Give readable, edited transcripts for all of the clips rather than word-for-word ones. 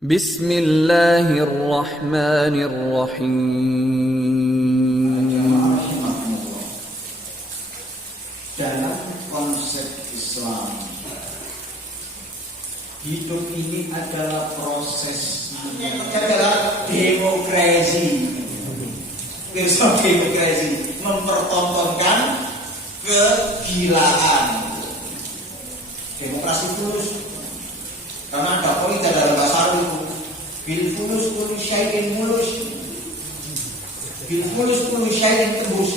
Bismillahirrahmanirrahim. Dalam konsep Islam, hidup ini adalah proses, adalah demokrasi. Filsuf demokrasi mempertontonkan kegilaan. Demokrasi fulus, karena ada politik dalam bahasa Arab. Bil fulus kullu syai'in mulus. Bil fulus kullu syai'in tebus.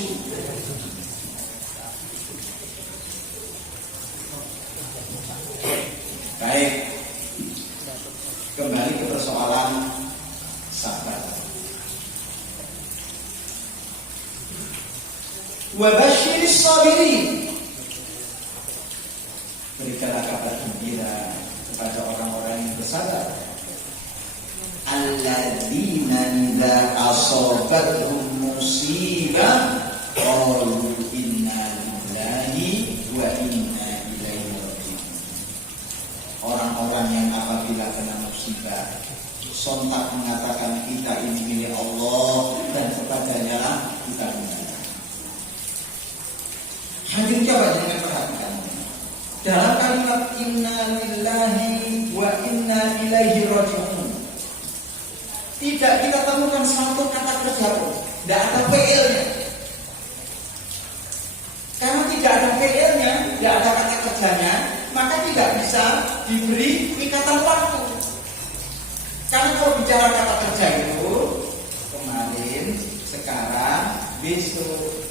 Baik, kembali ke persoalan sabar. Wa basyiris sabirin. Berikanlah kabar gembira kepada orang-orang yang bersabar. Alladzina idza asabathum musibah qalu inna lillahi wa inna ilaihi raji'un. Orang-orang yang apabila kena musibah sontak mengatakan kita ini milik Allah dan kepadanya lah kita kembali. Hadirin coba jangan perhatikan dalam kalimat inna lillahi wa inna ilaihi raji'un, tidak kita temukan satu kata kerja pun, tidak ada PL-nya. Karena tidak ada PL-nya, tidak ada kata kerjanya, maka tidak bisa diberi ikatan waktu. Karena kalau bicara kata kerja itu kemarin, sekarang, besok,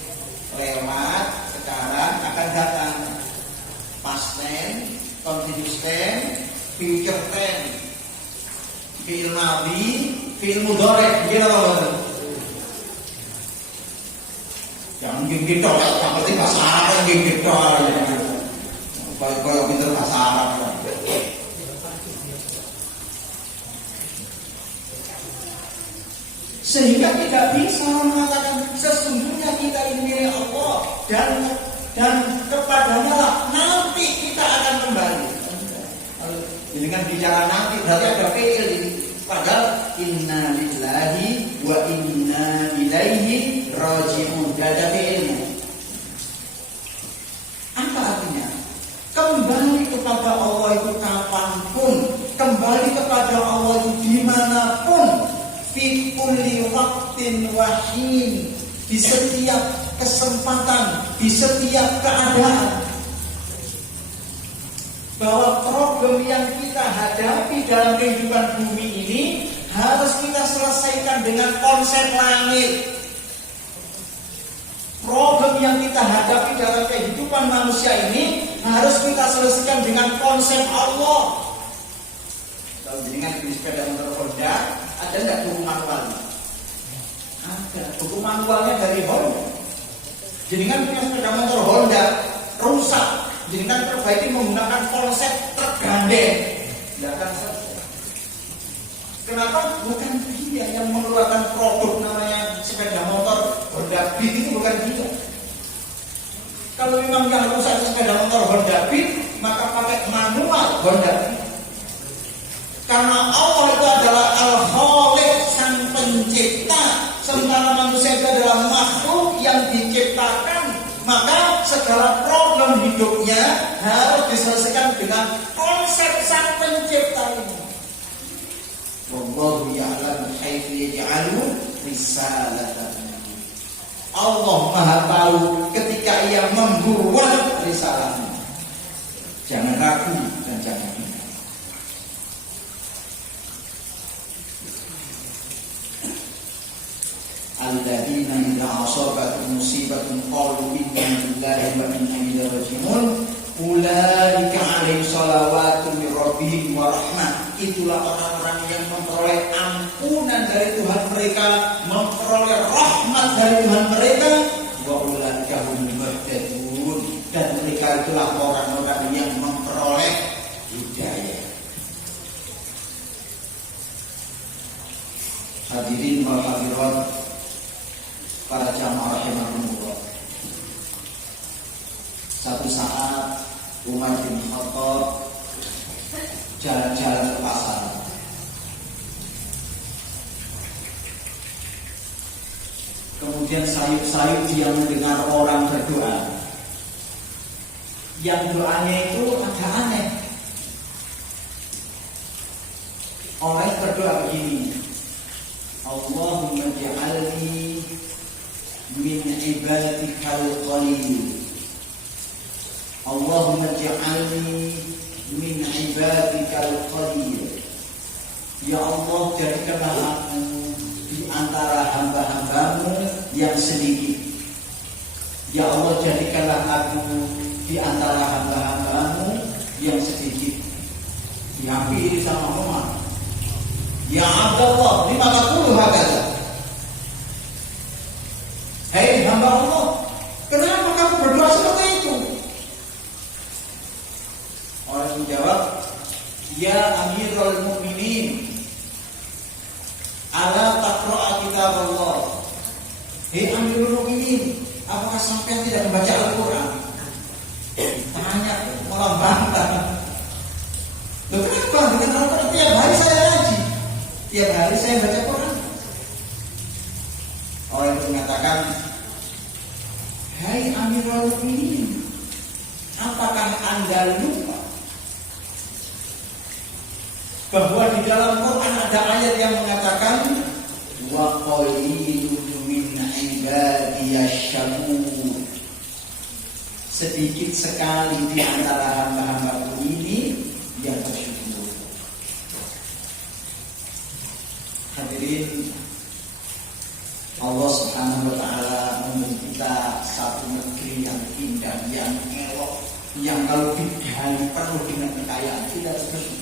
lewat, sekarang akan datang. Past tense, continuous tense, future tense, fi'il madhi, fi'il mudhari', begitu apa? Yang gitu, yang penting bahasa Arab yang gitu. Kalau pintar bahasa Arab. Sehingga tidak bisa mengatakan sesungguhnya kita ini milik Allah dan kepadanya lah nanti kita akan kembali. Jadi kan bicara nanti berarti ada fi'il ini. Padahal inna lillahi wa inna ilaihi raji'un, tidak ada fi'ilnya. Apa artinya? Kembali kepada Allah itu kapanpun, kembali kepada Allah itu dimanapun, fi kulli waqtin wa hin, di setiap kesempatan, di setiap keadaan. Bahwa problem yang kita hadapi dalam kehidupan bumi ini harus kita selesaikan dengan konsep langit. Problem yang kita hadapi dalam kehidupan manusia ini harus kita selesaikan dengan konsep Allah. Kalau dengan di sepeda motor Honda, ada tidak buku manualnya? Ada, buku manualnya dari Honda. Jadi kan punya sepeda motor Honda rusak, jadi kan perbaiki menggunakan konsep tergandeng. Tidak saja. Kenapa? Bukan dia yang mengeluarkan produk namanya sepeda motor Honda Beat, itu bukan dia. Kalau memang yang rusak sepeda motor Honda Beat, maka pakai manual Honda Beat. Karena Allah itu adalah Al-Khaliq, sang pencipta, sementara manusia itu adalah makhluk yang diciptakan. Maka segala problem hidupnya harus diselesaikan dengan konsep sang pencipta ini. Wallahu ya'lamu haitsu yaj'alu risalatahu. Allah Maha tahu ketika ia membuat risalahnya. Jangan ragu dan jangan bingung. Alladzina idza asabatuhum musibatun qalu inna lillahi wa inna ilaihi raji'un ulaika 'alaihim shalawatun min rabbihim wa rahmah. Itulah orang-orang yang memperoleh ampunan dari Tuhan mereka, memperoleh rahmat dari Tuhan mereka, wa ulaika humul muhtadun, dan mereka itulah orang-orang yang memperoleh hidayah. Hadirin wal hadirat, para jamaah rahimahumullah. Satu saat Umar bin Khattab jalan-jalan ke pasar. kemudian sayup-sayup dia mendengar orang berdoa. Yang doanya itu agak aneh. Orang berdoa begini, Allahumma ja'alni min ibadikal qalil. Allahumma ja'alni min ibadikal qalil. Ya Allah, jadikanlah aku di antara hamba-hambamu yang sedikit. Ya Allah, jadikanlah aku di antara hamba-hambamu yang sedikit. Dihampiri sama Umar. Ya Abdullah, lima taqulu hakadha? Hei hamba Allah, kenapa kamu berdoa seperti itu? Orang menjawab, Ya Amirul Mukminin, ala taqra'a kitab Allah. Hei Amirul Mukminin, apakah sampai tidak membaca Al-Quran? Tanya, malah bantah. Loh kenapa? Dengan Al-Quran tiap hari saya ngaji, tiap hari saya baca Quran. Orang itu mengatakan, Hai Amirul Mukminin, apakah Anda lupa bahwa di dalam Quran ada ayat yang mengatakan wa qalilun min ibadiyash syakur. Sedikit sekali di antara hamba-hambaku ini yang bersyukur. Hadirin, Allah Subhanahu wa taala memberi kita satu negeri yang indah, yang elok, yang kalau digali penuh dengan kekayaan. Kita harus bersyukur.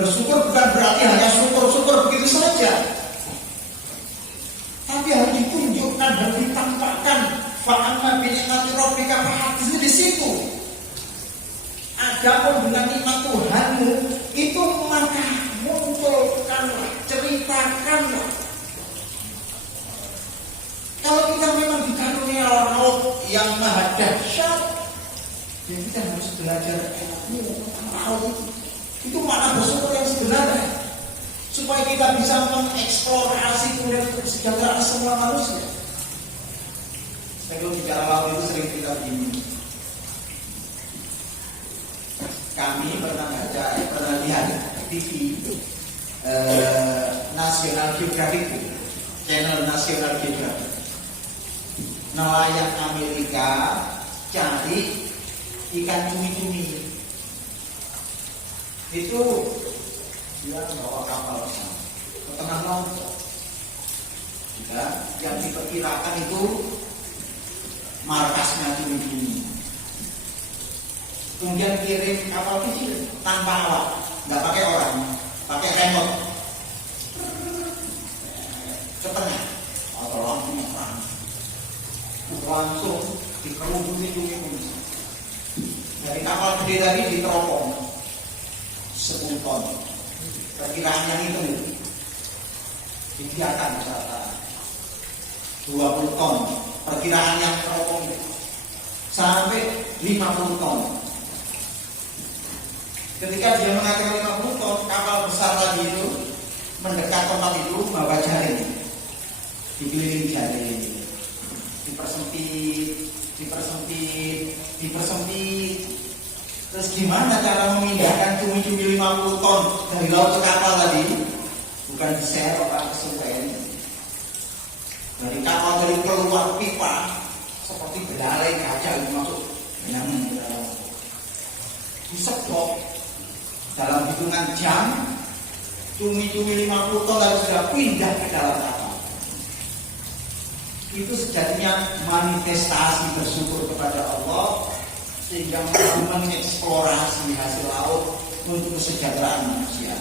Bersyukur bukan berarti hanya syukur-syukur begitu saja, tapi harus ditunjukkan dan ditampakkan. Fa'amma bi ni'mati rabbika fahaddits. Di situ adapun dengan nikmat Tuhanmu itu maka munculkanlah, ceritakanlah. Kalau kita memang dikaruniai laut yang maha dahsyat, ya kita harus belajar ilmu tentang laut itu. Itu makna bersyukur yang sebenarnya, supaya kita bisa mengeksplorasi kemudian kesejahteraan semua manusia. Saya dulu bicara waktu itu sering kita begini. Kami pernah lihat TV National Geographic, channel National Geographic. Nelayan Amerika cari ikan cumi-cumi. Itu dia bawa kapal ke tengah laut. Yang diperkirakan itu markasnya cumi-cumi. Kemudian kirim kapal kecil tanpa awak, nggak pakai orang, pakai remote ke tengah atau langsung perang, langsung dikerumuni cumi-cumi. Dari kapal gede tadi diteropong 10 ton, perkiraannya itu dibiarkan misalkan 20 ton, perkiraan yang teropong sampai 50 ton. Ketika dia mengatakan 50 ton, kapal besar tadi itu mendekat tempat itu, bawa jaring, dikelilingi jaring, dipersempit. Terus gimana cara memindahkan cumi-cumi 50 ton dari laut ke kapal tadi? Bukan diserok ke sungai. Dari kapal dari keluar pipa seperti belalai kaca itu masuk dengan disedot dalam hitungan jam. Cumi-cumi 50 ton lalu sudah pindah ke dalam kapal. Itu sejatinya manifestasi bersyukur kepada Allah, sehingga mengeksplorasi hasil laut untuk kesejahteraan manusia.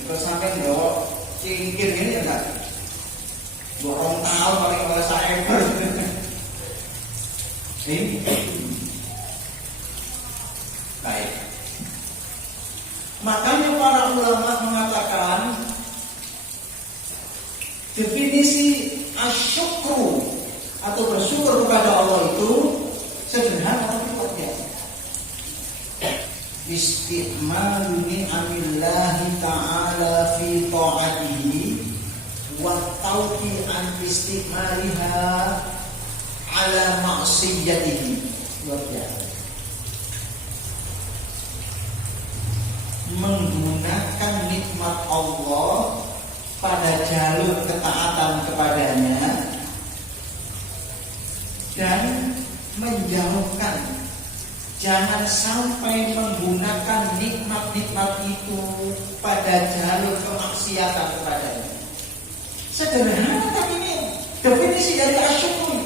Itu sampai bawa cingkir ini enggak? Dorong tahun paling oleh saya. Ini baik. Makanya para ulama mengatakan definisi asyukru atau bersyukur kepada Allah itu sederhana tapi luar biasa. Isti'malu ni'amillahi ta'ala fi ta'atihi wa khawfi an istimaliha ala ma'siyatihi. Luar biasa. Menggunakan nikmat Allah pada jalur ketaatan kepadanya dan menjauhkan, jangan sampai menggunakan nikmat-nikmat itu pada jalur kemaksiatan kepadanya. Sederhana tapi ini definisi dari asyukur.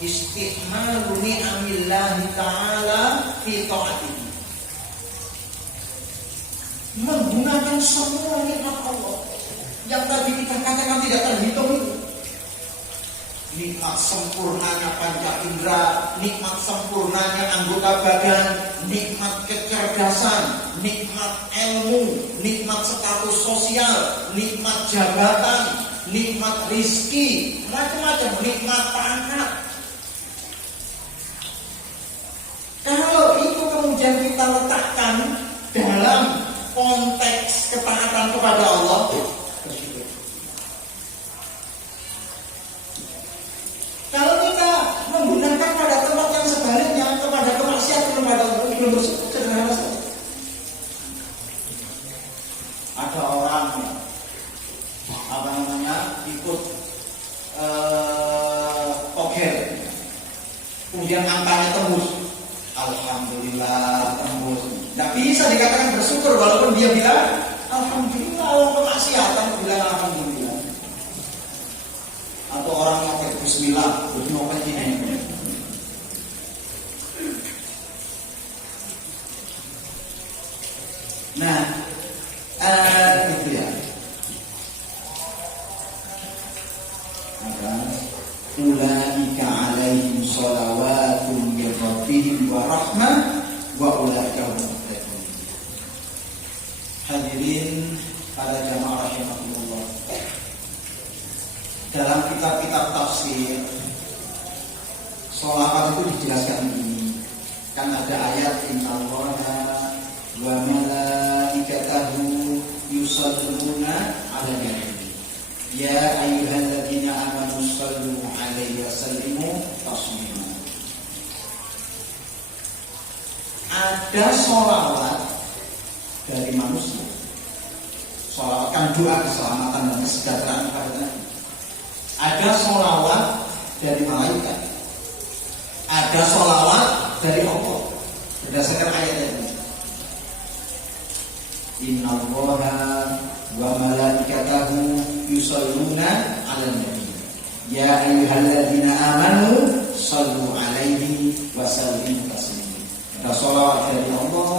Istihmalu ni'amillahi ta'ala fi ta'atihi. Menggunakan semua nikmat Allah yang tadi kita katakan tidak terhitung itu. Nikmat sempurnanya panca indera, nikmat sempurnanya anggota badan, nikmat kecerdasan, nikmat ilmu, nikmat status sosial, nikmat jabatan, nikmat rizki, macam-macam nikmat pangkat. Kalau itu kemudian kita letakkan dalam konteks ketaatan kepada Allah, kalau kita menggunakan pada tempat yang sebaliknya kepada kemaksiatan kepada Allah, belum bersyukur. Sederhana saja. Ada orang ikut togel, kemudian angkanya tembus, alhamdulillah tembus. Tidak bisa dikatakan bersyukur walaupun dia bilang alhamdulillah, orang kemaksiatan bilang alhamdulillah. Atau orang yang pakai bismillah, berdoa ini. Nah, itu ya. Ulaika alaihim sholawatun min rabbihim wa rahmah wa ulaika hum muhtadun. Hadirin para jamaah rahimakumullah. Dalam kitab-kitab tafsir, sholawat itu dijelaskan ini. Kan ada ayat innallaha wa malaikatahu yusholluna 'alan nabi. Ya ayyuhalladzina amanu shollu 'alaihi wa sallimu taslima. Ada sholawat dari manusia. Sholawat kan doa keselamatan dan kesejahteraan kepada Nabi. Ada sholawat dari malaikat. Ada sholawat dari Allah. Berdasarkan ayat ini. Innallaha wa malaikatahu yusholluna 'alan nabi. Ya ayyuhalladzina amanu shallu 'alaihi wa sallimu taslima. Ada sholawat dari Allah,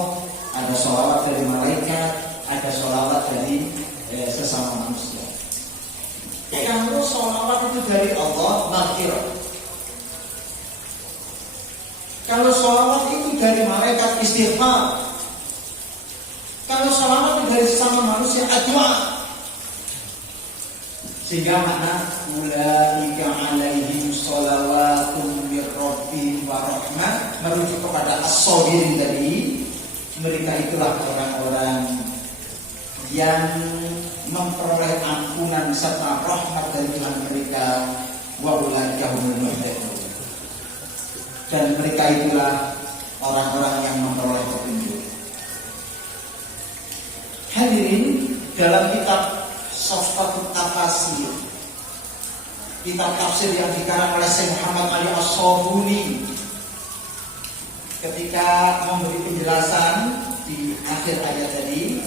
ada sholawat dari malaikat, ada sholawat dari sesama manusia. Kalau sholawat itu dari Allah, maghfirah. Kalau sholawat itu dari malaikat, istighfar. Kalau sholawat itu dari sesama manusia, addu'a. Sehingga makna ulaika alaihim sholawatun min rabbihim wa rahmah merujuk kepada as-sabirin tadi. Mereka itulah orang-orang yang memperoleh ampunan serta rahmat dari Tuhan mereka, wa ulaika humul muhtadun. Dan mereka itulah orang-orang yang memperoleh petunjuk. Hadirin, dalam kitab Softatul Tafasir, kitab tafsir yang dikarang oleh Syekh Muhammad Ali As-Sabuni, ketika memberi penjelasan di akhir ayat tadi,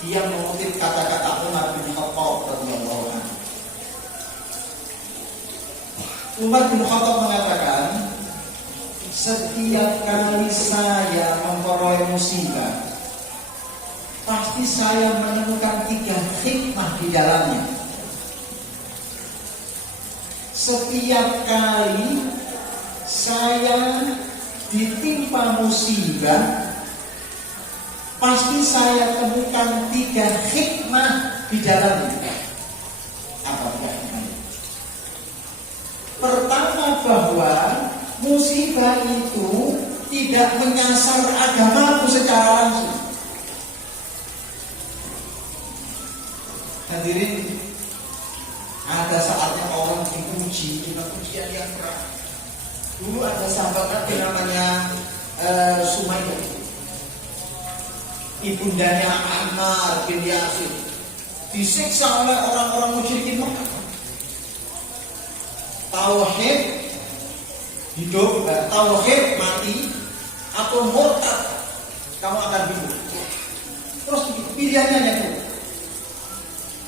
dia mengutip kata-kata Umar bin Khattab radhiyallahu anhu. Umar bin Khattab mengatakan, setiap kali saya memperoleh musibah, pasti saya menemukan 3 hikmah di dalamnya. Setiap kali saya ditimpa musibah, pasti saya temukan 3 hikmah di dalamnya. Apa hikmah? Pertama, bahwa musibah itu tidak menyasar agamaku secara langsung. Hadirin, ibundanya Ammar bin Yasir disiksa oleh orang-orang musyrikin Mekah. Tauhid hidup, tauhid mati atau murtad, kamu akan hidup. Terus pilihannya itu,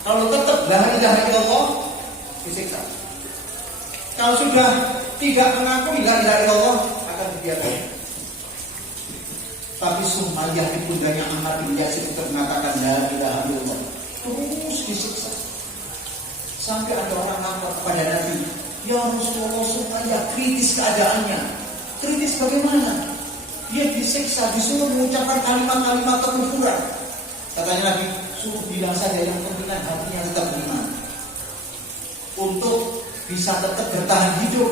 kalau tetap la ilaha illallah disiksa. Kalau sudah tidak mengakui la ilaha illallah akan dibiarkan. Tapi Sumayyah ibundanya Ammar bin Yasir tetap mengatakan la ilaha illallah, terus disiksa. Sampai ada orang lapor kepada Nabi, ya Rasulullah, Sumayyah kritis keadaannya. Kritis bagaimana? Dia disiksa, disuruh mengucapkan kalimat-kalimat kekufuran. Katanya Nabi, suruh bilang saja yang penting hatinya tetap beriman, untuk bisa tetap bertahan hidup.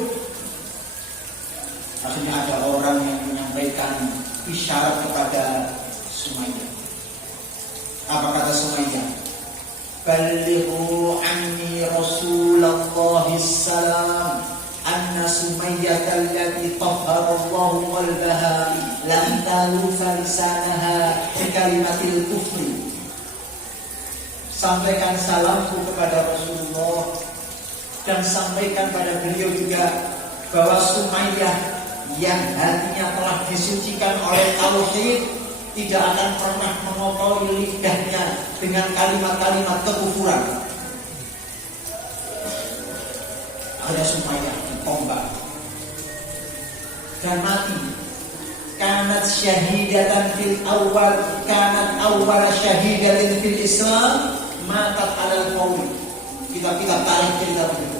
Akhirnya ada orang yang menyampaikan isyarat kepada Sumayyah. Apa kata Sumayyah? Balighu anni Rasulullah salam anna Sumayyah allati tahhara Allah qalbaha lam talufa lisanaha bi kalimatil kufri. Sampaikan salamku kepada Rasulullah dan sampaikan pada beliau juga bahwa Sumayyah yang hatinya telah disucikan oleh tauhid tidak akan pernah mengotori lidahnya dengan kalimat-kalimat kekufuran. Ada Sumayyah ditombak dan mati. Kanat syahidatan fil awal, kanat awal syahidatin fil Islam, matat alal qaul. Kita tarik cerita begitu.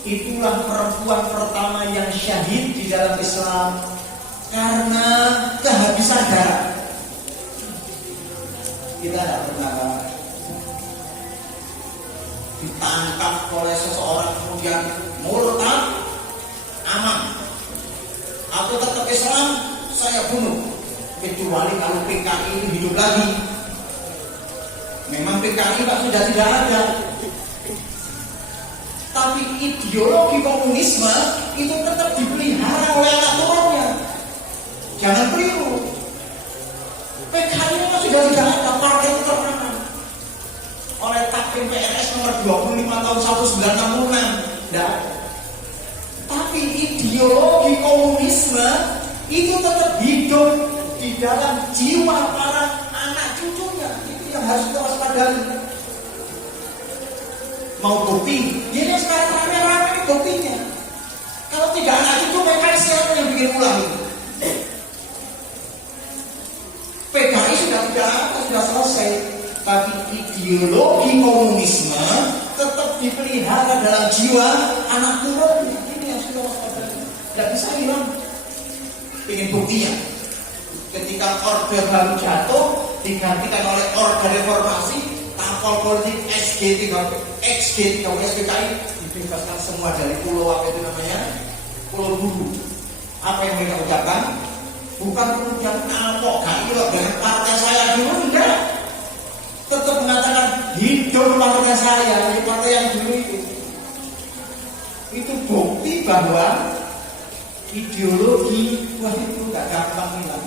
Itulah perempuan pertama yang syahid di dalam Islam karena kehabisan darah. Kita tidak pernah ditangkap oleh seseorang kemudian murtad, aman, atau tetap Islam, saya bunuh. Kecuali kalau PKI itu hidup lagi. Memang PKI sudah tidak ada. Tapi ideologi komunisme itu tetap dipelihara oleh anak turunnya. Jangan keliru. PKI sudah tidak ada, partai itu terkenal oleh Takvim PRS nomor 25 tahun 1966. Tidak. Tapi ideologi komunisme itu tetap hidup di dalam jiwa para anak cucunya. Itu yang harus kita waspadai. Mau bukti, ini sekarang rame-rame buktinya. Kalau tidak anak cucu, mereka siapa yang bikin ulang itu? PKI sudah tidak ada, sudah selesai. Tapi ideologi komunisme tetap dipelihara dalam jiwa anak turun. Ini yang sudah waspadai. Tidak bisa hilang. Ingin buktinya, ketika orde baru jatuh digantikan oleh orde reformasi, tampol politik XG3 SPKI dibebaskan semua dari pulau apa itu namanya, pulau bulu. Apa yang mereka ucapkan? Bukan kemudian kapok kilo dengan partai saya dulu, enggak. Tetap mengatakan hidup partai saya, ini partai yang dulu itu. Itu bukti bahwa ideologi wah itu nggak gampang hilang.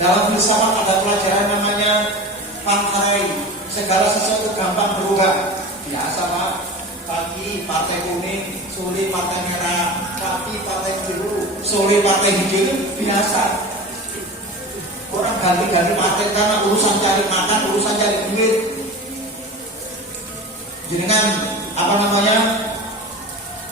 Dalam filsafat ada pelajaran namanya Pangkarai, segala sesuatu gampang berubah. Biasa Pak, pagi partai kuning, sore partai merah, pagi partai biru, sore partai hijau, biasa. Orang ganti-ganti partai karena urusan cari makan, urusan cari duit. Dengan apa namanya,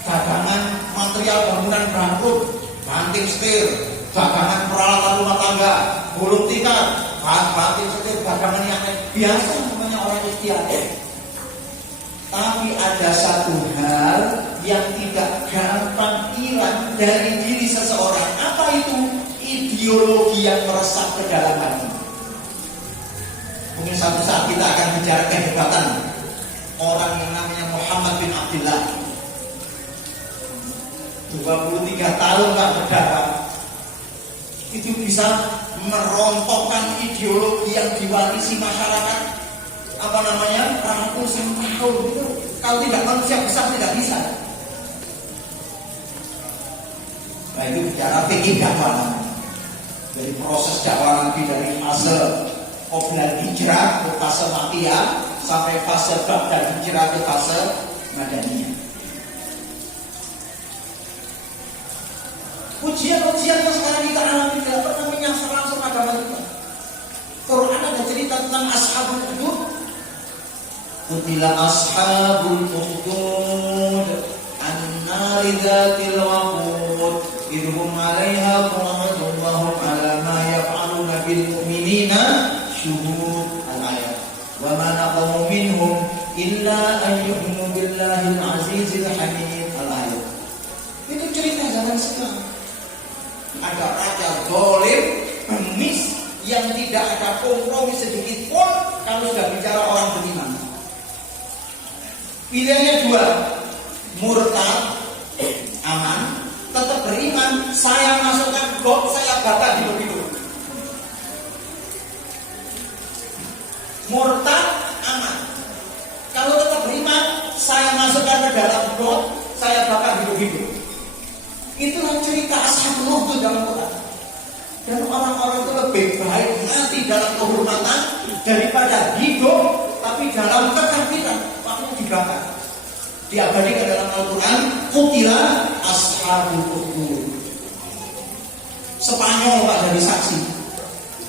dagangan material bangunan bangkrut, banting setir, dagangan peralatan rumah tangga, gulung tikar, banting setir, dagangan yang biasa namanya orang istiadat. Tapi ada satu hal yang tidak gampang hilang dari diri seseorang. Apa itu? Ideologi yang meresap ke dalam hati. Mungkin suatu saat kita akan bicara kehebatan orang yang namanya Muhammad bin Abdullah. 23 tahun gak berdarah, itu bisa merontokkan ideologi yang diwarisi masyarakat. Apa namanya, ratusan tahun itu. Kalau tidak manusia besar tidak bisa. Nah itu bicara fikih dakwah. Jadi proses dakwah Nabi dari fase qoblal hijrah ke fase Makkiyah sampai fase ba'da hijrah ke fase Madaniyah. Ujian-ujian yang sekarang kita alami tidak pernah menyasar langsung agama kita. Quran ada cerita tentang ashabul ukhdud. Qutila ashabul ukhdud an-nari dzatil waqud idhum 'alaiha qu'udun wa hum 'ala ma yaf'aluna bil mu'minina syuhud. Al-ayat. Wa ma naqamu minhum illa an yu'minu billahil azizil hamid. Al-ayat. Itu cerita zaman sekarang. Ada raja zalim, bengis, yang tidak ada kompromi sedikit pun kalau sudah bicara orang beriman. Pilihannya dua, murtad, aman, tetap beriman, saya masukkan bom, saya bakar hidup-hidup. Murtad, aman. Kalau tetap beriman, saya masukkan ke dalam bom, saya bakar hidup-hidup. Itulah cerita ashabul ukhdud dalam Quran. Dan orang-orang itu lebih baik mati dalam kehormatan daripada hidup tapi dalam kekafiran waktu dibakar. Diabadikan dalam Al-Quran, qutila ashabul ukhdud. Spanyol Pak dari saksi.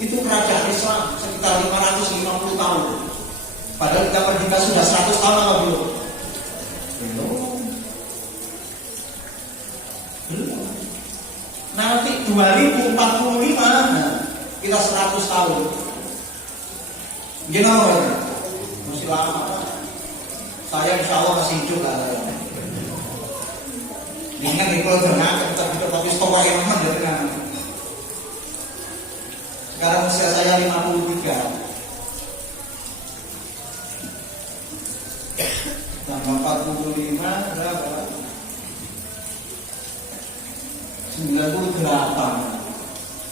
Itu kerajaan Islam sekitar 550 tahun. Padahal kita merdeka sudah 100 tahun atau belum? Belum. Nanti 2045 kita 100 tahun. Gimana? Masih lama. Saya insya Allah masih hidup lah. Ingat nih kalau dengar kita hidup tapi stopnya yang mana dari mana? Sekarang usia saya 53. Tambah 45 berapa? 98.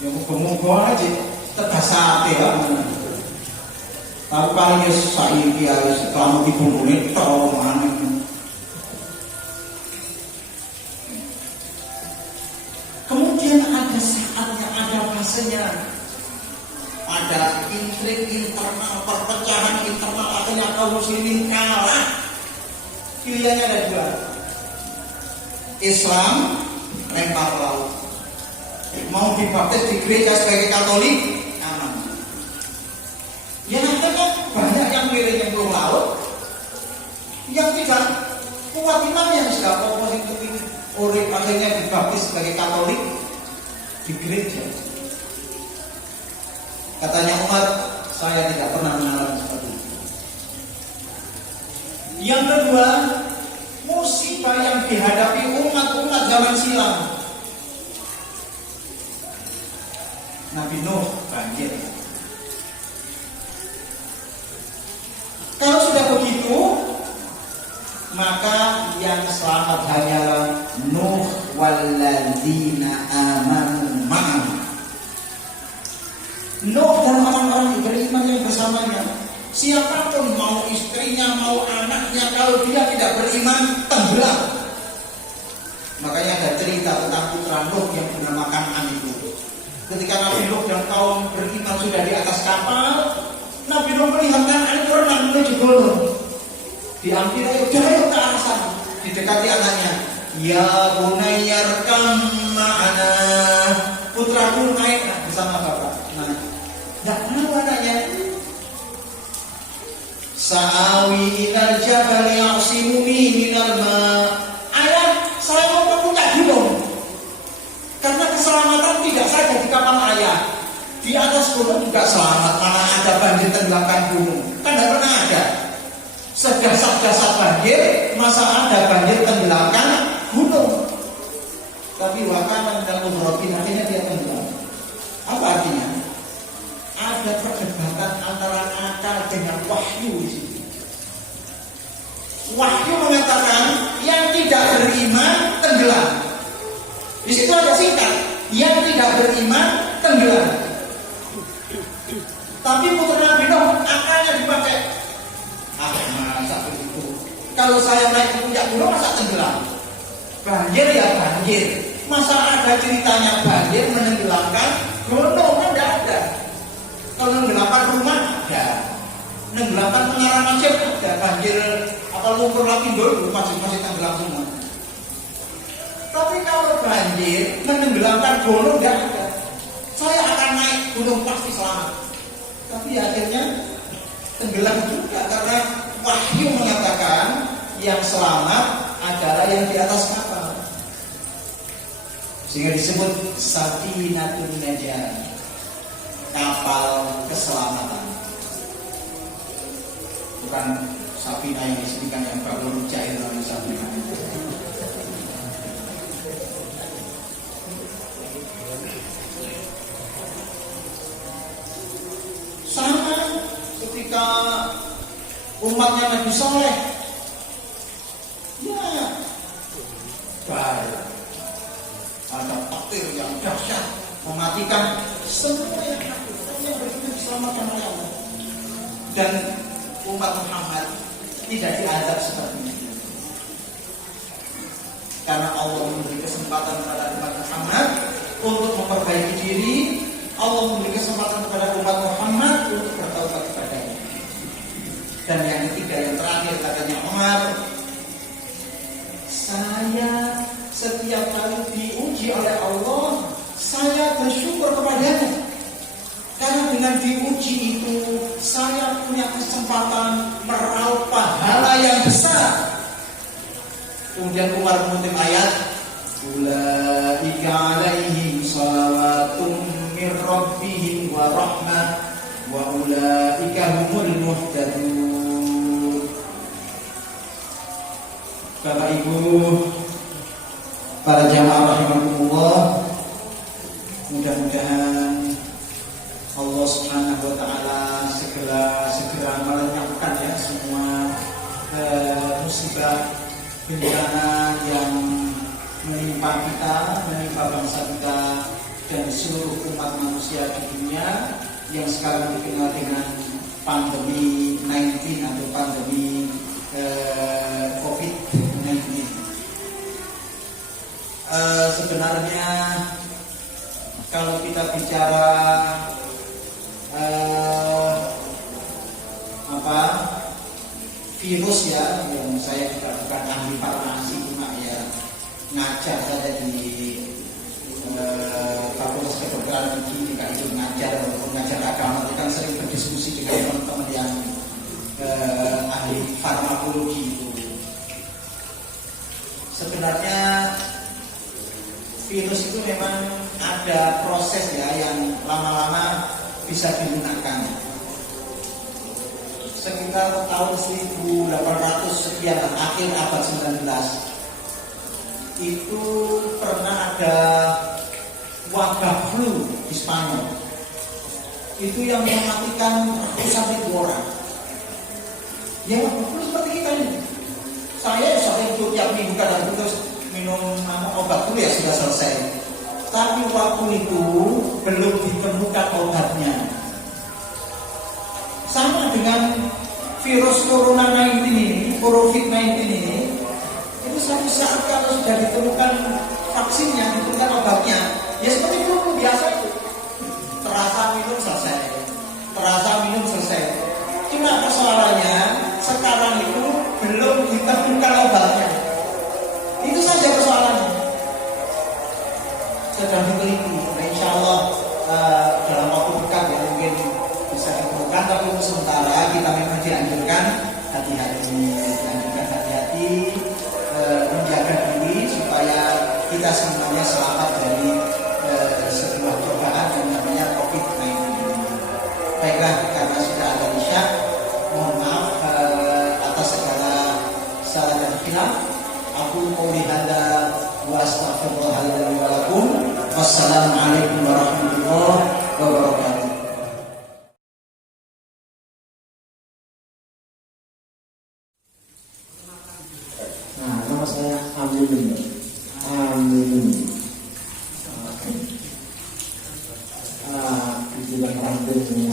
Ya moga-moga aja tegasate ya. Tapi paling ya saiki ya selama 30 menit tok maneh. Kemudian ada saatnya, ada fasenya. Ada intrik internal, perpecahan internal, akhirnya kaum muslimin kalah. Pilihannya ada dua. Islam lempar laut. Mau dibaptis di gereja sebagai Katolik, aman. Ya akhirnya banyak yang milih yang belum laut, yang tidak kuat imannya sudah fokus itu ini. Orang akhirnya dibaptis sebagai Katolik di gereja. Katanya Umar, saya tidak pernah mengalami seperti itu. Yang kedua, musibah yang dihadapi umat-umat zaman silam. Nabi Nuh banjir. Kalau sudah begitu, maka yang selamat hanyalah Nuh walladzina amanu ma'ahu. Nuh dan orang-orang yang beriman yang bersamanya. Siapapun, mau istrinya, mau anaknya, kalau dia tidak beriman, tenggelam. Makanya ada cerita tentang putra Nuh yang dinamakan An itu. Ketika Nabi Nuh dan kaum beriman sudah di atas kapal, Nabi Nuh melihat An itu renang menuju gulung. Diambil ayo ke arah sana. Didekati anaknya. Ya bunayyarkam ma'ana. Putraku naik bersama bapak. Nah, tidak mau anaknya. Sa'awi ilal jabal ya'simuni minal ma'. Ayah, saya mau ke puncak gunung. Karena keselamatan tidak saja di kapal ayah. Di atas gunung juga selamat. Mana ada banjir tenggelamkan gunung. Kan tidak pernah ada. Sedasat-dasat banjir, masa ada banjir tenggelamkan gunung. Tapi wakaman dan mudrotin akhirnya dia tenggelam. Apa artinya? Ada perdebatan antara akal dengan wahyu di sini. Wahyu mengatakan yang tidak beriman tenggelam. Di situ ada singkat, yang tidak beriman tenggelam. Tapi putra Nabi Nuh akalnya dipakai. Masa begitu? Kalau saya naik ke puncak gunung masa tenggelam? Banjir ya banjir. Masa ada ceritanya banjir menenggelamkan gunung? Kan Nenggelamkan Menara Masjid ada banjir apa lumpur lapindo dulu masjid-masjid tenggelam semua. Tapi kalau banjir menenggelamkan gunung nggak ada. Saya akan naik gunung pasti selamat. Tapi akhirnya tenggelam juga karena wahyu mengatakan yang selamat adalah yang di atas kapal. Sehingga disebut Safinatun Najah, kapal keselamatan. Bukan Safina yang disebutkan yang baru cair oleh Safina. Sama ketika umatnya Nabi Saleh, ya baik, ada takdir yang dahsyat mematikan semua yang begitu diselamatkan oleh Allah. Dan umat Muhammad tidak diadab seperti itu, karena Allah memberi kesempatan kepada umat Muhammad untuk memperbaiki diri. Allah memberi kesempatan kepada umat Muhammad untuk bertaubat kepadanya. Dan yang ketiga, yang terakhir, katanya Umar, saya setiap kali diuji oleh Allah, saya bersyukur kepadanya. Karena dengan diuji itu, saya punya kesempatan meraup pahala yang besar. Kemudian Umar mengutip ayat, Ulaika alaihim salawatun min rabbihim wa rahmah wa ulaika humul muhtadun. Bapak Ibu, para jamaah rahimakumullah, mudah-mudahan Allah Subhanahu wa taala segera melenyapkan ya semua musibah bencana yang menimpa kita, menimpa bangsa kita dan seluruh umat manusia di dunia yang sekarang dikenal dengan pandemi 19 atau pandemi COVID-19. Sebenarnya kalau kita bicara virus ya, yang saya juga bukan ahli farmasi, cuma ya ngajar saja di Fakultas Kedokteran Gigi, tidak itu ngajar walaupun ngajar agama, itu kan sering berdiskusi dengan teman-teman yang ahli farmakologi itu. Sebenarnya virus itu memang ada proses ya yang lama-lama bisa digunakan. Sekitar tahun 1800 sekian, akhir abad 19, itu pernah ada wabah flu di Spanyol. Itu yang mematikan ratusan ribu orang. Ya wabah flu seperti kita ini. Saya itu tiap minggu kadang terus minum obat flu ya sudah selesai. Tapi waktu itu belum ditemukan obatnya. Sama dengan virus Corona 19 ini, COVID-19 ini, itu suatu saat kalau sudah ditemukan vaksinnya, ditemukan obatnya, ya seperti flu biasa itu. Terasa minum selesai, terasa minum selesai. Cuma persoalannya sekarang itu belum ditemukan obatnya. Itu saja persoalannya. Sedang diteliti, nah, insya Allah dalam waktu dekat ya mungkin bisa ditemukan, tapi untuk sementara kita memang dianjurkan hati-hati, menjaga diri supaya kita semuanya selamat dari sebuah cobaan yang namanya COVID-19. Baiklah, karena sudah ada isya, mohon maaf atas segala salah dan khilaf. Aku qouli hadza wa astaghfirullahaladzim wa lakum. Wassalamualaikum warahmatullahi wabarakatuh. Nah, nama saya Amin. Di bulan Ramadan ini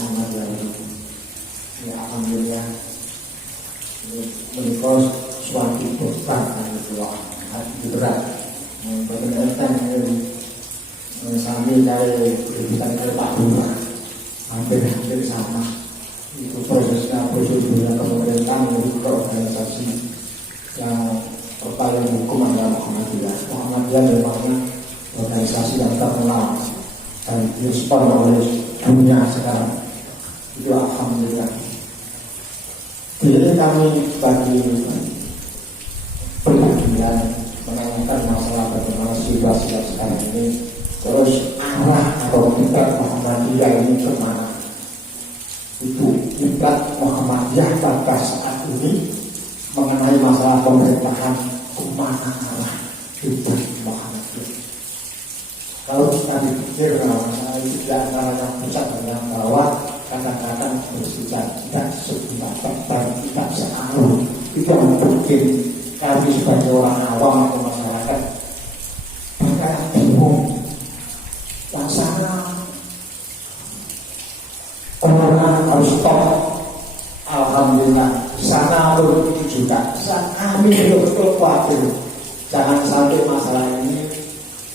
ya, alhamdulillah menikah suatu besar hati berat berkenaan sambil dari kehidupan Pak Buma hampir sama itu prosesnya prosedurnya pemerintahan menuju ke organisasi yang berpayung hukum adalah Muhammadiyah. Muhammadiyah memang organisasi yang terkenal dan direspon oleh dunia sekarang. Itu alhamdulillah. Jadi kami bagi perhatian menanyakan masalah bagaimana situasi yang sekarang ini, terus arah atau kiblat Muhammadiyah ini kemana? Itu kiblat Muhammadiyah pada saat ini mengenai masalah pemerintahan, kemana arah kiblat Muhammadiyah? Kalau kita dipikir itu di antara yang pusat dan yang bawah, kadang-kadang bersifat tidak sependapat dan tidak searah. Itu yang mungkin kami sebagai orang awam atau masyarakat mereka bingung. Yang sana orang harus stop, alhamdulillah. Sana itu juga. Kami betul-betul khawatir jangan sampai masalah ini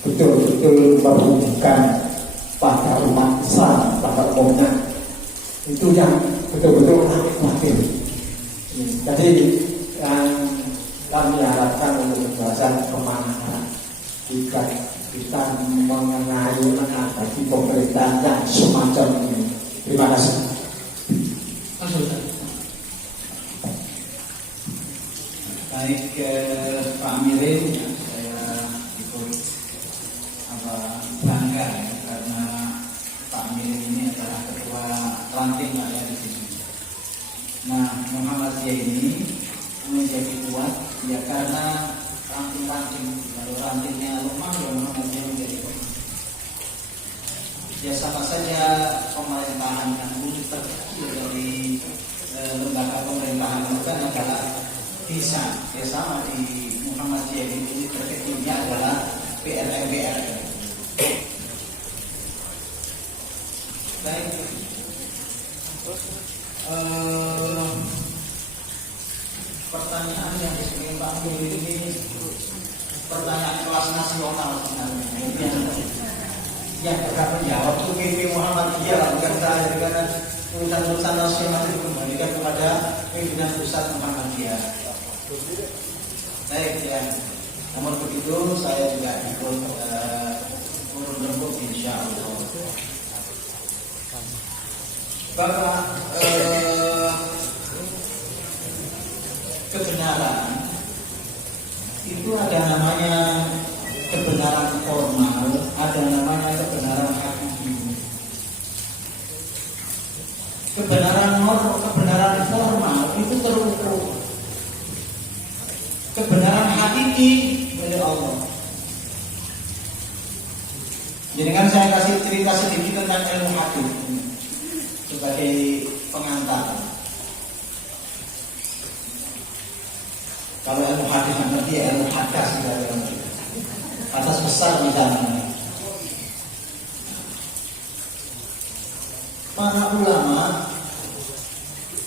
betul-betul merugikan pada umat Islam pada umumnya. Itu yang betul-betul khawatir. Jadi yang kami harapkan untuk pembahasan kemana kita mengenai menghadapi pemerintahan yang semacam ini. Terima kasih. Baik, Pak Amirin, saya ikut bangga ya, karena Pak Amirin ini adalah ketua ranting ya di sini. Nah, Muhammadiyah ini menjadi kuat ya karena ranting-ranting. Kalau rantingnya lemah ya Muhammadiyah menjadi kuat. Ya sama saja pemerintahan yang wujud terkecil dari lembaga pemerintahan itu kan adalah desa. Ya sama di Muhammadiyah ini wujud terkecilnya adalah PRMPR. Baik. Pertanyaan yang disebut Pak Guru ini pertanyaan kelas nasional sebenarnya. Yang berhak menjawab itu PP Muhammadiyah, bukan saya, karena urusan-urusan nasional itu kembalikan kepada pimpinan pusat Muhammadiyah. Baik ya. Namun begitu saya juga ikut urun rembuk insya Allah. Bapak, kebenaran itu ada namanya kebenaran formal, ada namanya kebenaran hakiki. Kebenaran formal itu terukur. Kebenaran hakiki milik Allah. Jadi kan saya kasih cerita sedikit tentang ilmu hadis sebagai pengantar. Kalau ilmu hadis nanti ilmu hadas atas besar misalnya. Para ulama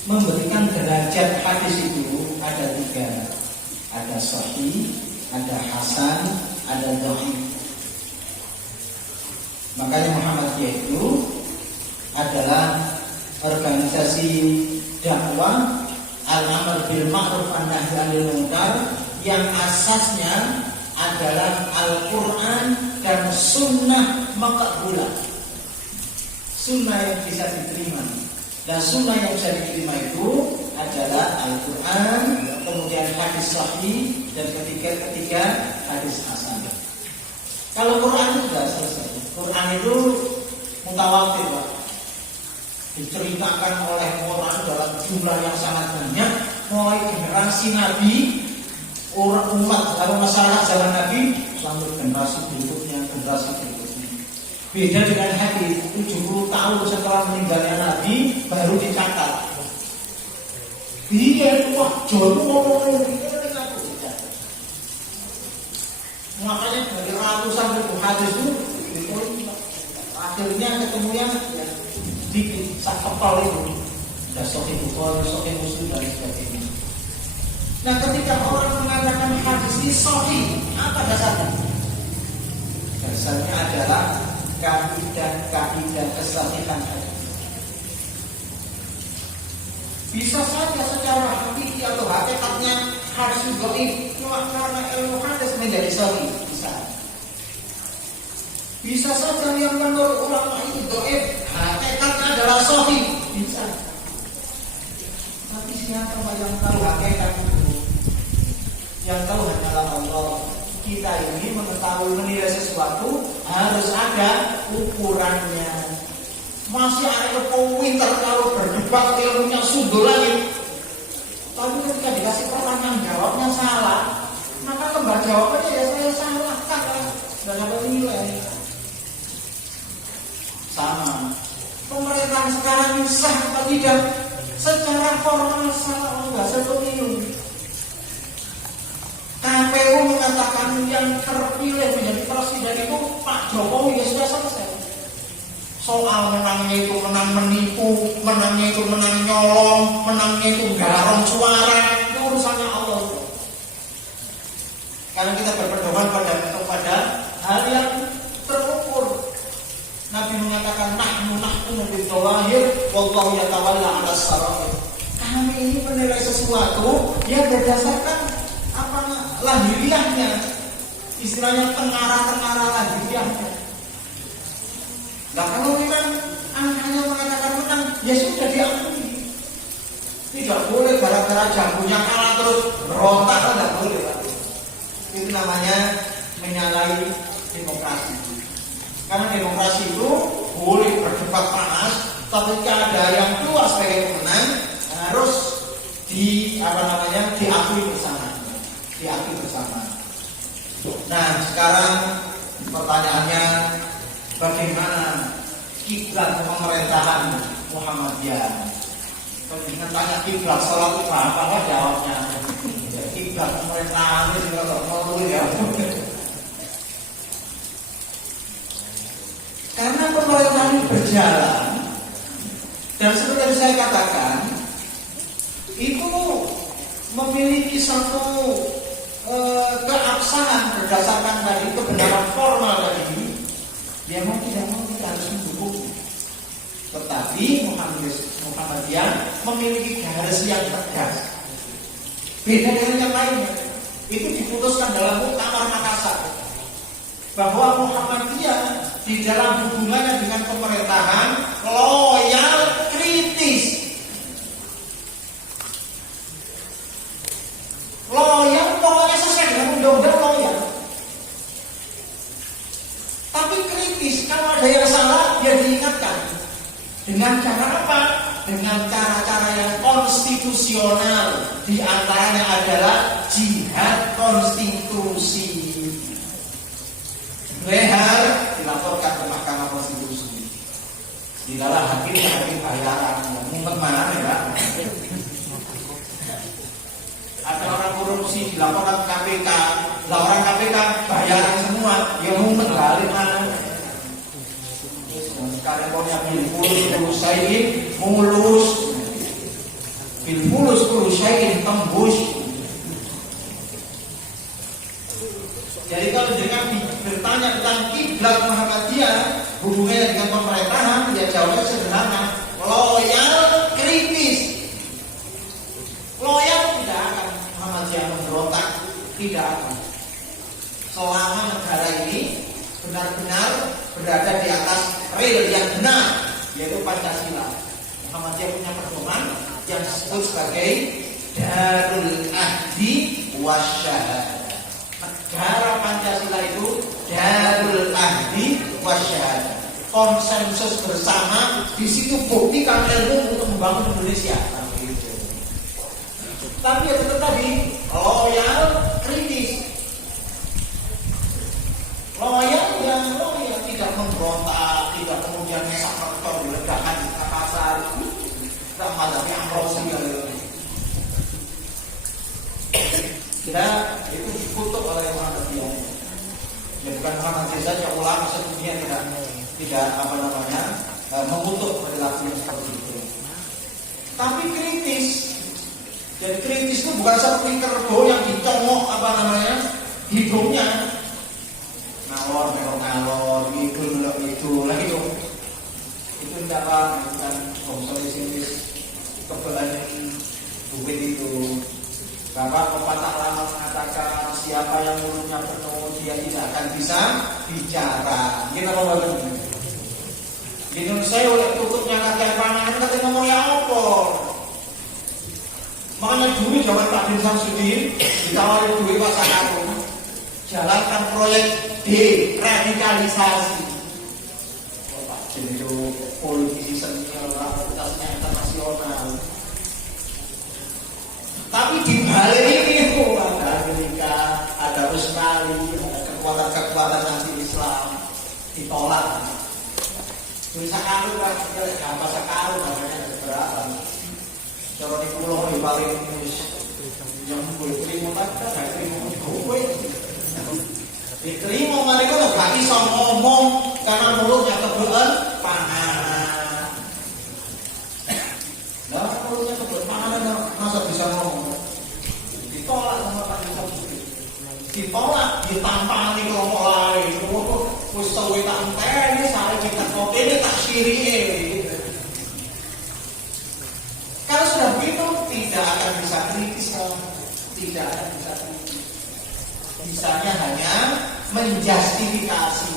memberikan derajat hadis itu ada 3. Ada sahih, ada hasan, ada dhaif. Makanya Muhammadiyah itu adalah organisasi dakwah al-amr bil ma'ruf wan nahy 'anil munkar yang asasnya adalah Al-Quran dan sunnah maqbulah. Sunnah yang bisa diterima. Dan sunnah yang bisa diterima itu adalah Al-Quran, kemudian hadis sahih, dan ketiga hadis hasan. Kalau Quran itu sudah selesai. Quran itu mutawatir, Pak. Diceritakan oleh orang dalam jumlah yang sangat banyak, mulai generasi Nabi, orang umat atau masyarakat zaman Nabi sampai generasi berikutnya. Beda dengan hadis, 70 tahun setelah meninggalnya Nabi baru dicatat. Iya, wah, John ngomong makanya dari ratusan ribu hadis itu akhirnya ketemunya sedikit, sak kepal itu. Ada Sahih Bukhari, Sahih Muslim dan sebagainya. Nah, ketika orang mengatakan hadis ini sahih, apa dasarnya? Dasarnya adalah kaidah kesahihan hadis. Bisa saja secara hakiki atau hakikatnya hadis dhaif, cuma karena ilmu hadis menjadi sahih. Bisa saja yang menurut ulama itu dhaif, hakikatnya adalah sahih. Bisa. Tapi siapa yang tahu hakikat itu? Yang tahu hanyalah Allah. Kita ini mengetahui menilai sesuatu harus ada ukurannya. Masih ada pintar kalau berdebat ilmunya sundul lagi. Tapi ketika dikasih pertanyaan jawabnya salah, maka lembar jawabannya ya saya salahkan lah, nggak dapat nilai. Sama. Pemerintahan sekarang ini sah atau tidak? Secara formal salah enggak sepemilu. KPU mengatakan yang terpilih menjadi presiden itu Pak Jokowi, ya sudah selesai. Soal menangnya itu menang menipu, menangnya itu menang nyolong, menangnya itu garong suara, itu urusannya Allah. Karena kita berpedoman kepada hal yang terukur. Nabi mengatakan nahnu bil-zawahir wallahu yatawalla 'ala as-sarair. Kami ini menilai sesuatu yang berdasarkan lahiriahnya, istilahnya tengara-tengara lahiriahnya. Nah kalau memang angkanya mengatakan menang, ya sudah diakui. Tidak boleh gara-gara jagonya kalah terus berontak, tidak boleh. Itu namanya menyalahi demokrasi. Karena demokrasi itu boleh berdebat panas, tapi ada yang keluar sebagai pemenang harus diakui bersama. Diakui bersama. Nah sekarang pertanyaannya, bagaimana kiblat pemerintahan Muhammadiyah? Kalau dengan tanya kiblat salat itu apa jawabnya? Kiblat pemerintahan itu juga mau ya. Karena pemerintahan ini berjalan, dan seperti saya katakan, itu memiliki satu keabsahan berdasarkan tadi kebenaran formal tadi. Dia mau tidak mau kita harus mendukung. Tetapi Muhammadiyah memiliki garis yang tegas. Beda dengan yang lainnya. Itu diputuskan dalam Muktamar Makassar bahwa Muhammadiyah di dalam hubungannya dengan pemerintahan loyal kritis. Loyal pokoknya sesuai dengan undang-undang loyal. Tapi kritis, kalau ada yang salah dia diingatkan. Dengan cara apa? Dengan cara-cara yang konstitusional. Di antaranya adalah jihad konstitusi. Lehar dilaporkan ke Mahkamah Konstitusi. Dilalah hakim bayaran. Ngumpet mana ya? Ada orang korupsi dilaporkan ke KPK. Lah orang KPK bayaran semua, dia ngumpet balik mana? Sekarang punya bilfulus syai'in mulus, bilfulus syai'in tembus. Jadi kalau dengan bertanya tentang kiblat Muhammadiyah hubungannya dengan pemerintahan, dia jawabnya sederhana, loyal kritis. Loyal tidak akan Muhammadiyah memberontak, tidak akan. Selama negara ini benar-benar berada di atas rel yang benar, yaitu Pancasila. Muhammadiyah punya pedoman yang disebut sebagai Darul Ahdi Wasyahadah. Negara Pancasila itu Darul Ahdi Wasyahadah. Konsensus bersama, di situ buktikan ilmu untuk membangun Indonesia. Tapi ya tetap tadi loyal kritis. Loyal yang loyal, tidak memberontak, tidak kemudian mesak rektor diledakkan di pasar, tidak menghadapi amrosi. Kita itu dikutuk oleh Muhammadiyah. Ya bukan Muhammadiyah saja, ulama sedunia tidak mengutuk perilaku yang seperti itu. Tapi kritis. Jadi kritis itu bukan seperti kerbau yang dicomok hidungnya. Ngalor, itu lagi itu tidak apa, bukan komisaris kebelan duit itu. Bapak pepatah lama mengatakan siapa yang mulutnya penuh dia tidak akan bisa bicara. Ini apa bapak? Minum saya oleh tutupnya kakek pangan kata ngomong ya apa? Makanya dulu zaman Pak Din Samsudin ditawari duit Pak Sakarung jalankan proyek deradikalisasi. Pak Din itu politisi senior, reputasinya internasional. Tapi di balik ini ada Amerika, ada Australia, ada kekuatan-kekuatan anti-Islam ditolak. Bisa karu kan, apa sekarang namanya berapa? Kalau di pulau di paling yang boleh terima tak ada terima gue. Diterima mereka nggak bisa ngomong karena mulutnya kebelan pangan. Nah mulutnya kebelan pangan masa bisa ngomong? Ditolak sama Pak Jokowi. Ditolak, ditampani kelompok lain. Wis sawe tak enteni sare kita kopi ini tak sirike. Kalau sudah begitu tidak akan bisa kritis, tidak akan bisa kritis. Bisanya hanya menjustifikasi.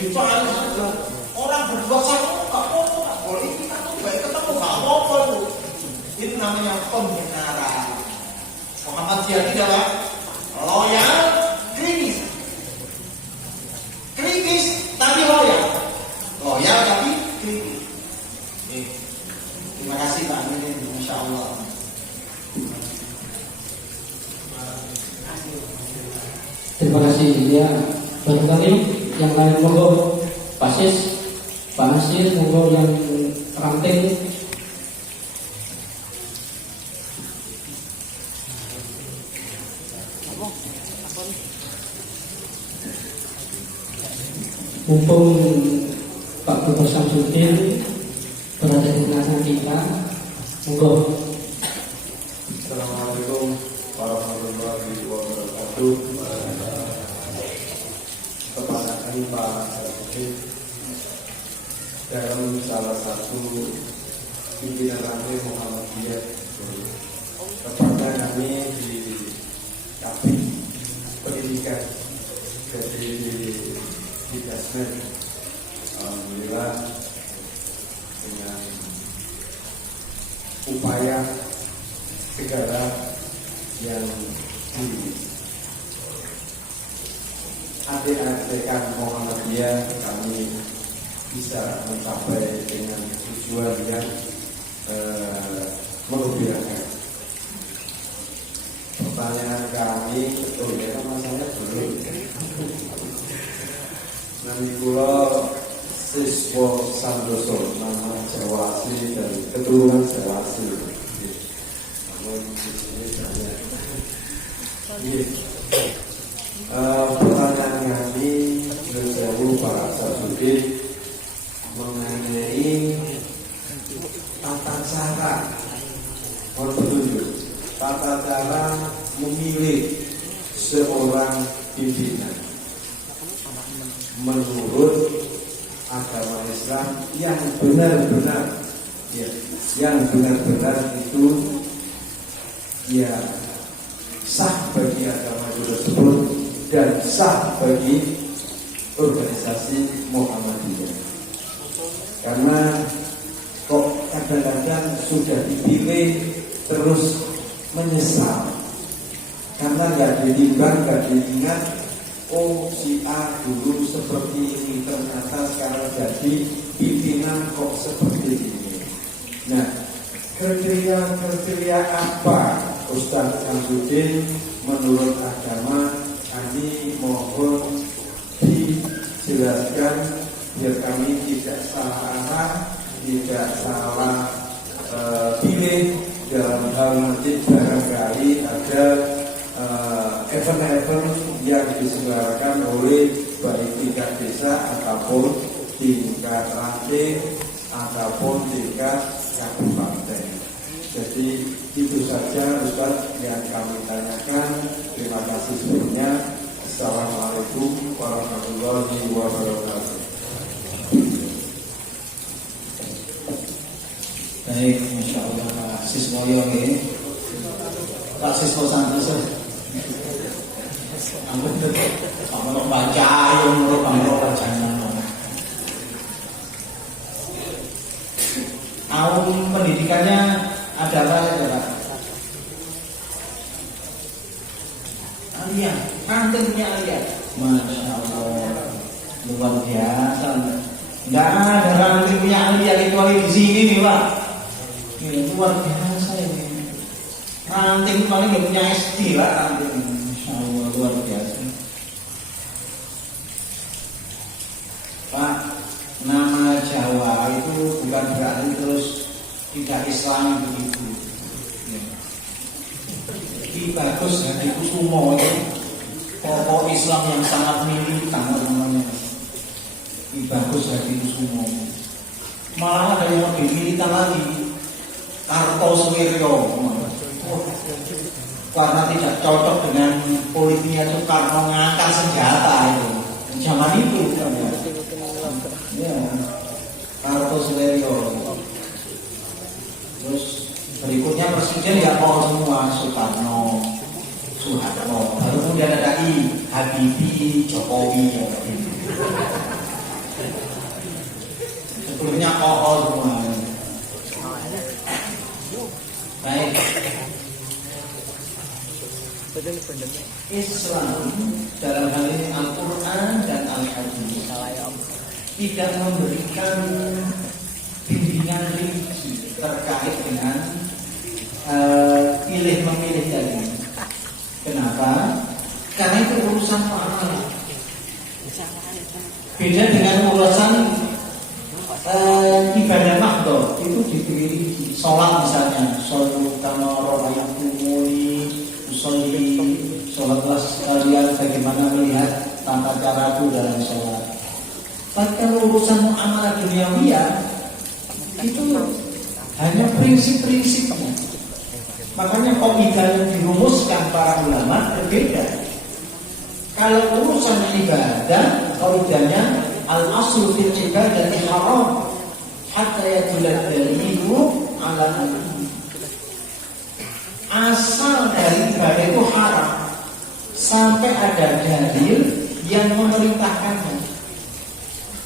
Itu harus orang berbuat salah nggak apa-apa, nggak boleh kita tuh baik ketemu nggak apa-apa itu. Itu namanya pembenaran. Muhammadiyah adalah loyal, kritis. Kritis tapi loyal. Loyal tapi kritis. Terima kasih Pak Amin, Insya Allah. Terima kasih ya. Barangkali yang lain monggo Pak Sis, Pak Nasir monggo yang ranting. Mumpung Pak Dr. Samsudin berada di tengah kita, monggo. Assalamualaikum warahmatullahi wabarakatuh. Kepada kami Pak Samsudin dalam salah satu pimpinan ranting Muhammadiyah kepada kami di Kabin Pendidikan dari di Dasmen, alhamdulillah dengan upaya segala yang adik-adik Muhammadiyah kami bisa mencapai dengan tujuan yang menggembirakan. Pertanyaan kami sebetulnya masalahnya belum. Nanti kula siswa Santoso nama Jawa asli dan keturunan Jawa asli. Namun di sini banyak. Pertanyaan kami menjawab Pak Samsudin mengenai tata cara petunjuk, tata cara memilih seorang pimpinan menurut agama Islam yang benar-benar ya, yang benar-benar itu ya sah bagi agama itu tersebut dan sah bagi organisasi Muhammadiyah. Karena kok kadang-kadang sudah dipilih terus menyesal karena nggak ditimbang, nggak diingat. Oh si A dulu seperti ini, ternyata sekarang jadi pimpinan kok seperti ini. Nah, kriteria apa Ustaz Samsudin menurut agama? Kami mohon dijelaskan biar kami tidak salah arah, tidak salah pilih dalam hal nanti barangkali ada event-event yang diselenggarakan oleh baik tingkat desa ataupun tingkat ranting ataupun tingkat kabupaten. Jadi itu saja Ustaz yang kami tanyakan. Terima kasih sebelumnya. Assalamualaikum warahmatullahi wabarakatuh. Baik, Insya Allah. Siswoyo ini Pak Siswo Santoso sama baca yang menurut bacaan pendidikannya ada apa ya Pak? Alia, kantinnya Alia, Masya Allah, luar biasa. Nggak ada kantin punya Alia kecuali di sini nih Pak. Ini luar biasa ini. Kantin paling nggak punya SD Pak kantin. Masya Allah luar biasa. Pak, nama Jawa itu bukan berarti terus tidak Islam begitu. Ini bagus Hadi Kusumo itu tokoh Islam yang sangat militan namanya. Ini bagus Hadi Kusumo. Malah ada yang lebih militan lagi, Kartosuwiryo. Karena tidak cocok dengan politiknya Soekarno ngangkat senjata itu. Zaman itu kan ya. Ya, Kartosuwiryo. Terus berikutnya presiden ya mau semua Soekarno, Soeharto. Baru kemudian ada Habibie, Jokowi. Sebelumnya semua. Baik. Islam dalam hal ini Al-Quran dan Al-Hadis tidak memberikan bimbingan rinci terkait dengan pilih memilih tadi. Kenapa? Karena itu urusan muamalah. Beda dengan urusan ibadah mahdhah, itu diberi sholat misalnya, sholat kama ra'aytumuni usolli, sholatlah sekalian bagaimana melihat tata caraku dalam sholat. Tapi kalau urusan muamalah duniawiyah itu hanya prinsip-prinsipnya. Makanya kaidah yang dirumuskan para ulama berbeda. Kalau urusan ibadah, kaidahnya al-aslu fil ibadati haram hatta yadulla dalilu ala anhu. Asal dari ibadah itu haram sampai ada dalil yang memerintahkannya.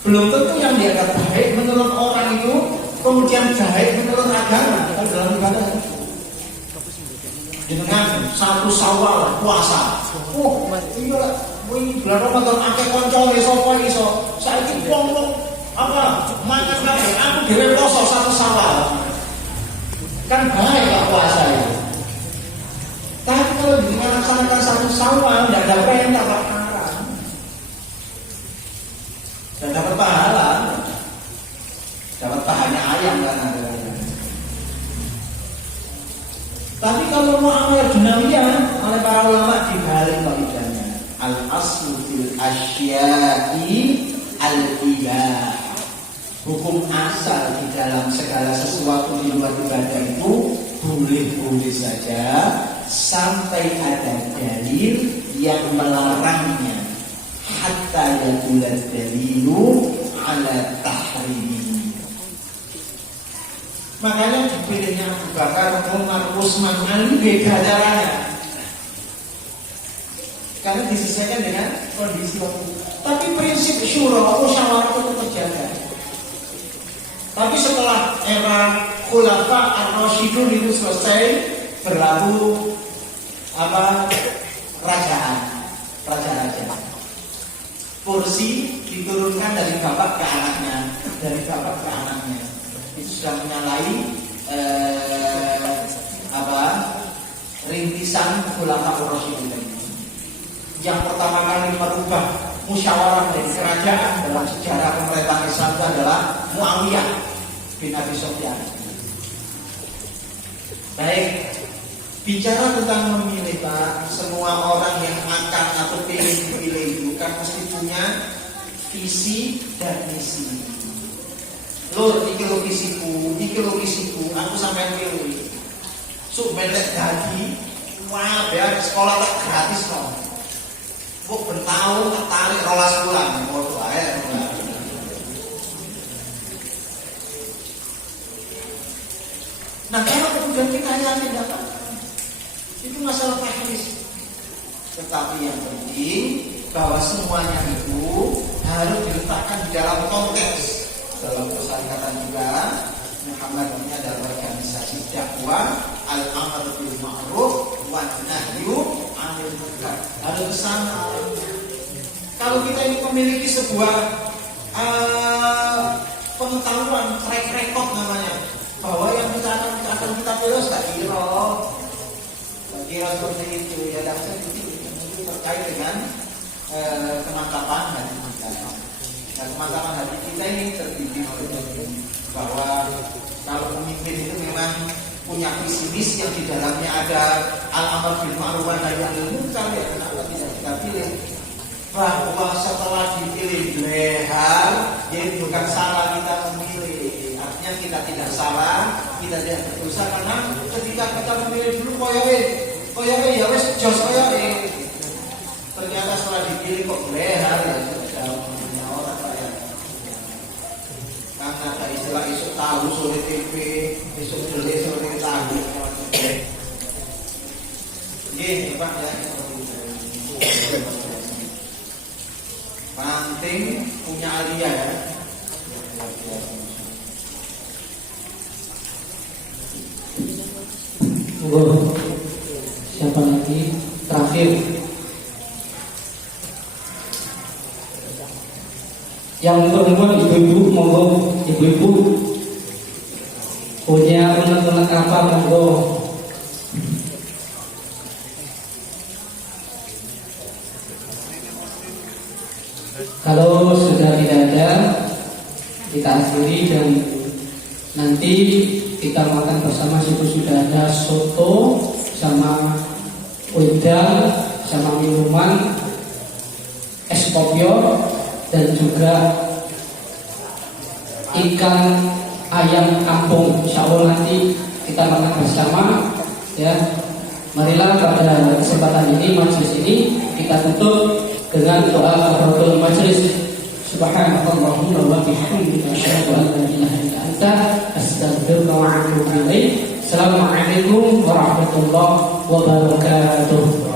Belum tentu yang dianggap baik menurut orang itu kemudian baik menurut agama dalam ibadah. Dengan satu Syawal puasa. Ini bulan Ramadan akeh koncone sapa iso. Saiki wong apa mangan kabeh aku dhewe poso satu Syawal. Kan baik lah puasa itu. Tapi kalau dilaksanakan satu Syawal tidak ada perintah Pak haram. Dan dapat pahala. Dapat pahalanya ayam kan ada. Tapi kalau muamalah dunawiyah oleh para ulama dibalik kaidahnya al-aslu fil asya'i al-ibah. Hukum asal di dalam segala sesuatu di luar ibadah itu boleh-boleh saja sampai ada dalil yang melarangnya. Hatta yadulad dalilu ala tahrimi. Makanya dipilihnya Abu Bakar, Umar, Utsman, Ali beda caranya. Karena disesuaikan dengan kondisi waktu. Tapi prinsip syura, musyawarah itu terjaga. Tapi setelah era Khulafa ar-Rasyidun itu selesai, berlaku raja-raja. Kursi diturunkan dari bapak ke anaknya, dari bapak ke anaknya. Itu sudah menyalahi rintisan Khulafa ar-Rasyidun. Yang pertama kali merubah musyawarah dari kerajaan dalam sejarah pemerintahan Islam itu adalah Muawiyah bin Abi Sufyan. Baik, bicara tentang memilih Pak, semua orang yang akan atau pilih itu kan mesti punya visi dan misi. Lur, iki lho visiku, aku sampean pilih. Sok melek dadi, wah biar sekolah tak gratis no. Kok bertahun tertarik 12 bulan, ngono wae. Nah, kalau kemudian kita hayati tidak apa. Itu masalah teknis. Tetapi yang penting bahwa semuanya itu harus diletakkan di dalam konteks. Dalam persyaratan juga Muhammad ini adalah organisasi dakwah al-amr bil ma'ruf wan nahyu 'anil munkar. Harus kesana. Kalau kita ini memiliki sebuah pengetahuan track record namanya, bahwa yang kita akan kita terus tak kira seperti itu ya, dan itu terkait dengan kemantapan hati kita. Nah, kemantapan hati kita ini terdidik oleh bahwa kalau pemimpin itu memang punya visi misi yang di dalamnya ada al-amr bil ma'ruf wa nahy 'anil munkar, ya kenapa tidak kita pilih? Bahwa setelah dipilih lehar, jadi bukan salah kita memilih. Artinya kita tidak salah, kita tidak berdosa, karena ketika kita memilih dulu koyowe ya wes jos koyowe. Ternyata setelah dipilih kok lehar, ya sudah punya orang kaya. Karena ada istilah isuk tahu sore tempe, isuk dele sore tahu. Ini Pak ya. Penting punya alia ya. Monggo, siapa lagi? Terakhir. Yang umur ibu-ibu, monggo ibu-ibu punya unek-unek apa, monggo. Kalau sudah tidak ada, kita akhiri dan nanti kita makan bersama. Situ sudah ada soto sama wedang sama minuman, es kopior dan juga ikan ayam kampung. Insya Allah nanti kita makan bersama ya. Marilah pada kesempatan ini, majelis ini kita tutup dengan doa kafaratul majlis. Subhanallahumma wa bihamdika asyhadu an la ilaha illa anta astaghfiruka wa atubu ilaik. Assalamualaikum warahmatullahi wabarakatuh.